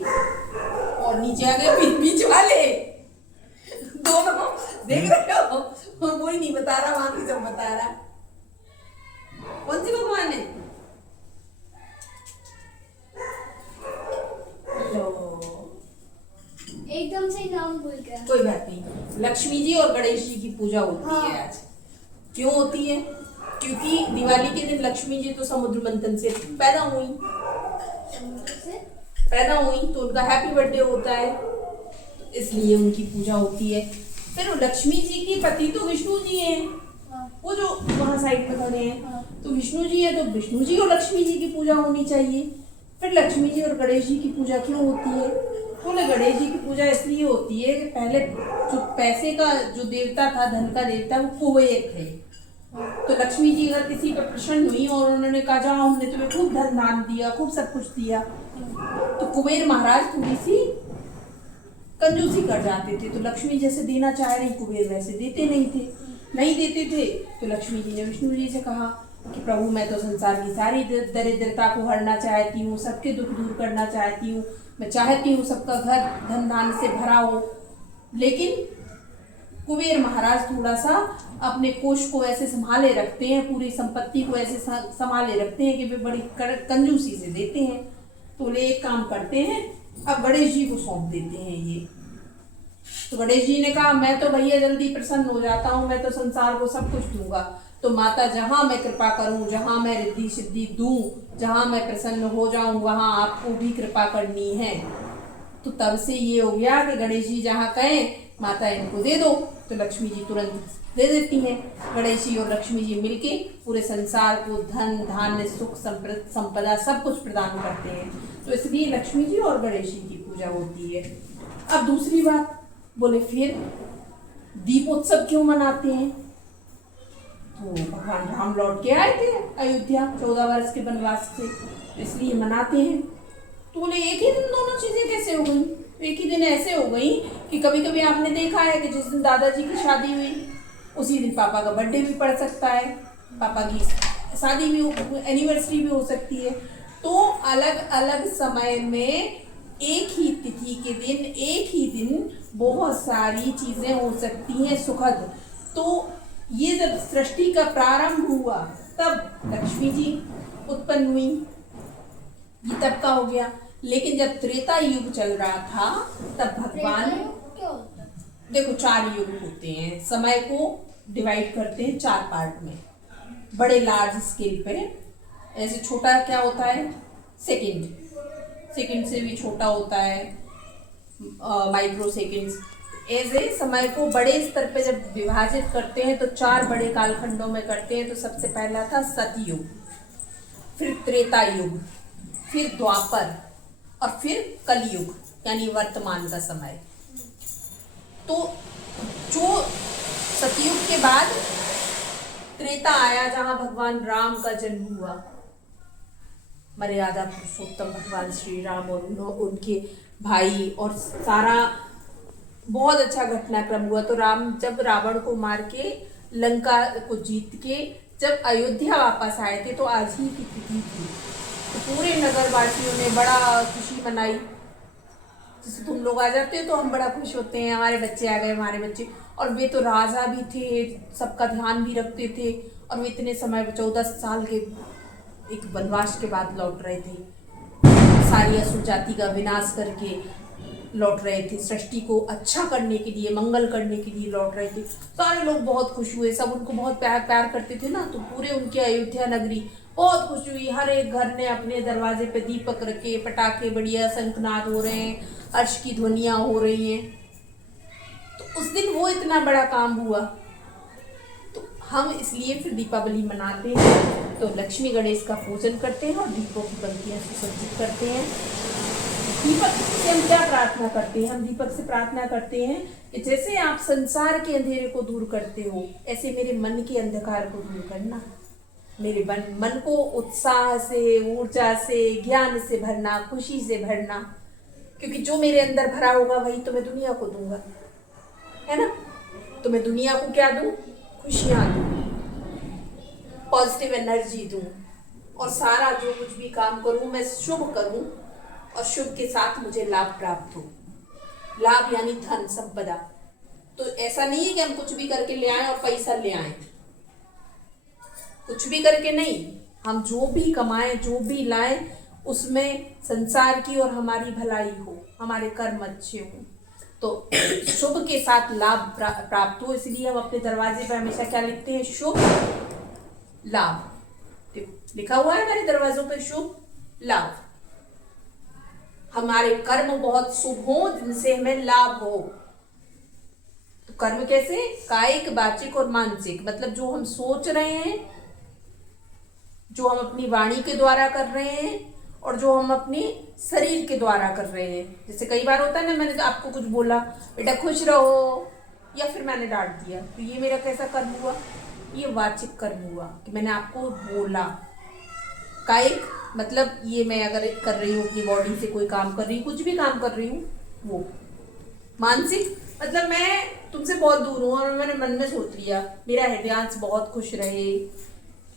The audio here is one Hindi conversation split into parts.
और नीचे आ गए बीच वाले दोनों। देख रहे हो, वो ही नहीं बता रहा, वहां की सब बता रहा। कौन सी भगवान है? एकदम से नाम भूल गया। कोई बात नहीं। लक्ष्मी जी और गणेश जी की पूजा होती है आज। क्यों होती है? क्योंकि दिवाली के दिन लक्ष्मी जी तो समुद्र मंथन से पैदा हुई, तो उनका हैप्पी बर्थडे होता है, इसलिए उनकी पूजा होती है। फिर लक्ष्मी जी के पति तो विष्णु जी हैं, वो जो वहाँ साइड में खड़े हैं, तो विष्णु जी है, तो विष्णु जी और लक्ष्मी जी की पूजा होनी चाहिए। फिर लक्ष्मी जी और गणेश जी की पूजा क्यों होती है? बोले गणेश जी की पूजा इसलिए होती है कि पहले जो पैसे का जो देवता था, धन का देवता, वो कुबेर थे। तो लक्ष्मी जी अगर किसी पर प्रसन्न हुई और उन्होंने कहा जाओ हमने तुम्हें खूब धन दान दिया, खूब सब कुछ दिया, तो कुबेर महाराज थोड़ी सी कंजूसी कर जाते थे। तो लक्ष्मी जैसे देना चाह रही, कुबेर वैसे देते नहीं देते थे। तो लक्ष्मी जी ने विष्णु जी से कहा कि प्रभु मैं तो संसार की सारी दरिद्रता को हरना चाहती हूँ, सबके दुख दूर करना चाहती हूँ, मैं चाहती हूँ सबका घर धन धान से भरा हो। लेकिन कुबेर महाराज थोड़ा सा अपने कोष को ऐसे संभाले रखते हैं, पूरी संपत्ति को ऐसे संभाले रखते हैं कि वे बड़ी कंजूसी से देते हैं। तो बोले एक काम करते हैं, अब गणेश जी को सौंप देते हैं ये। तो गणेश जी ने कहा मैं तो भैया जल्दी प्रसन्न हो जाता हूँ, मैं तो संसार को सब कुछ दूंगा, तो माता जहाँ मैं कृपा करूँ, जहाँ मैं रिद्धि सिद्धि दूँ, जहाँ मैं प्रसन्न हो जाऊँ, वहाँ आपको भी कृपा करनी है। तो तब से ये हो गया कि गणेश जी जहाँ कहें माता इनको दे दो, तो लक्ष्मी जी तुरंत दे देती हैं। गणेश जी और लक्ष्मी जी मिलके पूरे संसार को धन धान्य सुख संपदा सब कुछ प्रदान करते हैं। तो इसलिए लक्ष्मी जी और गणेश जी की पूजा होती है। अब दूसरी बात, बोले फिर दीपोत्सव क्यों मनाते हैं? तो भगवान राम लौट के आए थे अयोध्या 14 वर्ष के वनवास से, इसलिए मनाते हैं। तो बोले एक ही दिन दोनों चीजें कैसे हो गई? एक ही दिन ऐसे हो गई कि कभी कभी आपने देखा है कि जिस दिन दादाजी की शादी हुई उसी दिन पापा का बर्थडे भी पड़ सकता है, पापा की शादी भी एनिवर्सरी भी हो सकती है। तो अलग अलग समय में एक ही तिथि के दिन, एक ही दिन बहुत सारी चीजें हो सकती हैं सुखद। तो ये जब सृष्टि का प्रारंभ हुआ तब लक्ष्मी जी उत्पन्न हुई, ये तब का हो गया। लेकिन जब त्रेता युग चल रहा था तब भगवान, देखो 4 युग होते हैं, समय को डिवाइड करते हैं 4 पार्ट में, बड़े लार्ज स्केल पे। ऐसे छोटा क्या होता है, सेकंड से भी छोटा होता है माइक्रो सेकंड्स। ऐसे समय को बड़े स्तर पे जब विभाजित करते हैं तो 4 बड़े कालखंडों में करते हैं। तो सबसे पहला था सतयुग, फिर त्रेता युग, फिर द्वापर और फिर कलयुग, यानी वर्तमान का समय। तो जो सतयुग के बाद त्रेता आया जहां भगवान राम का जन्म हुआ, मर्यादा पुरुषोत्तम भगवान श्री राम और उनके भाई, और सारा बहुत अच्छा घटनाक्रम हुआ। तो राम जब रावण को मार के लंका को जीत के जब अयोध्या वापस आए थे तो आज ही की तिथि थी। तो पूरे नगर वासियों ने बड़ा खुशी मनाई। जैसे तुम लोग आ जाते हो तो हम बड़ा खुश होते हैं, हमारे बच्चे आ गए, हमारे बच्चे। और वे तो राजा भी थे, सबका ध्यान भी रखते थे, और वे इतने समय 14 साल के एक वनवास के बाद लौट रहे थे, सारी असुर जाति का विनाश करके लौट रहे थे, सृष्टि को अच्छा करने के लिए, मंगल करने के लिए लौट रहे थे। सारे लोग बहुत खुश हुए, सब उनको बहुत प्यार करते थे ना, तो पूरे उनके अयोध्या नगरी बहुत खुश हुई। हर एक घर ने अपने दरवाजे पे दीपक रखे, पटाखे बढ़िया शंखनाद हो रहे हैं, हर्ष की ध्वनियां हो रही हैं। तो उस दिन वो इतना बड़ा काम हुआ, तो हम इसलिए फिर दीपावली मनाते हैं। तो लक्ष्मी गणेश का पूजन करते हैं और दीपों की पंक्तियां सुसज्जित करते हैं। दीपक से हम क्या प्रार्थना करते हैं? हम दीपक से प्रार्थना करते हैं कि जैसे आप संसार के अंधेरे को दूर करते हो, ऐसे मेरे मन के अंधकार को दूर करना, मेरे मन को उत्साह से, ऊर्जा से, ज्ञान से भरना, खुशी से भरना। क्योंकि जो मेरे अंदर भरा होगा वही तो मैं दुनिया को दूंगा, है ना? तो मैं दुनिया को क्या दूं? खुशियां दूं, पॉजिटिव एनर्जी दूं, और सारा जो कुछ भी काम करूं मैं शुभ करूं, और शुभ के साथ मुझे लाभ प्राप्त हो। लाभ यानी धन संपदा। तो ऐसा नहीं है कि हम कुछ भी करके ले आए और पैसा ले आए, कुछ भी करके नहीं, हम जो भी कमाएं, जो भी लाएं, उसमें संसार की और हमारी भलाई हो, हमारे कर्म अच्छे हों, तो शुभ के साथ लाभ प्राप्त हो। इसलिए हम अपने दरवाजे पर हमेशा क्या लिखते हैं? शुभ लाभ। लिखा हुआ है हमारे दरवाजों पे शुभ लाभ। हमारे कर्म बहुत शुभ हो जिनसे हमें लाभ हो। तो कर्म कैसे? कायिक, वाचिक और मानसिक। मतलब जो हम सोच रहे हैं, जो हम अपनी वाणी के द्वारा कर रहे हैं और जो हम अपने शरीर के द्वारा कर रहे हैं। जैसे कई बार होता है ना, मैंने तो आपको कुछ बोला, बेटा खुश रहो, या फिर मैंने डांट दिया, तो ये मेरा कैसा कर्म हुआ? ये वाचिक कर्म हुआ कि मैंने आपको बोला। कायिक मतलब ये मैं अगर कर रही हूँ, अपनी बॉडी से कोई काम कर रही हूँ, कुछ भी काम कर रही हूँ वो। मानसिक मतलब मैं तुमसे बहुत दूर हूँ और मैंने मन में सोच लिया मेरा हृदयांश बहुत खुश रहे,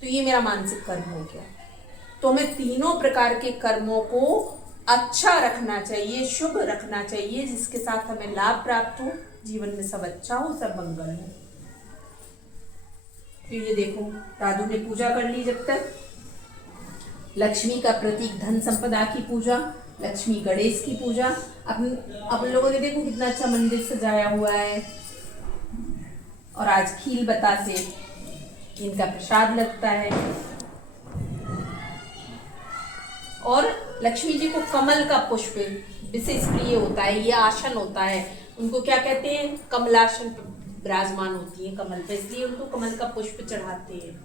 तो ये मेरा मानसिक कर्म हो गया। तो हमें तीनों प्रकार के कर्मों को अच्छा रखना चाहिए, शुभ रखना चाहिए, जिसके साथ हमें लाभ प्राप्त हो, जीवन में सब अच्छा हो, सब मंगल हो। तो ये देखो, दादू ने पूजा कर ली। जब तक लक्ष्मी का प्रतीक धन संपदा की पूजा, लक्ष्मी गणेश की पूजा। अपन लोगों ने देखो कितना अच्छा मंदिर सजाया हुआ है, और आज खील बतासे इनका प्रसाद लगता है। और लक्ष्मी जी को कमल का पुष्प विशेष प्रिय होता है, ये आसन होता है, उनको क्या कहते हैं? कमलासन पर विराजमान होती है कमल पे, इसलिए उनको कमल का पुष्प चढ़ाते हैं।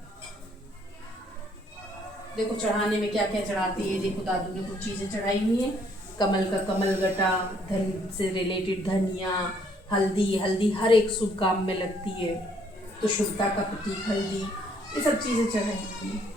देखो चढ़ाने में क्या क्या चढ़ाते हैं, देखो दादू ने कुछ चीजें चढ़ाई हुई हैं। कमल का कमल गटा, धन से रिलेटेड धनिया, हल्दी। हल्दी हर एक शुभ काम में लगती है, तो शुभता का प्रतीक हल्दी, ये सब चीजें चढ़ाई हुई हैं।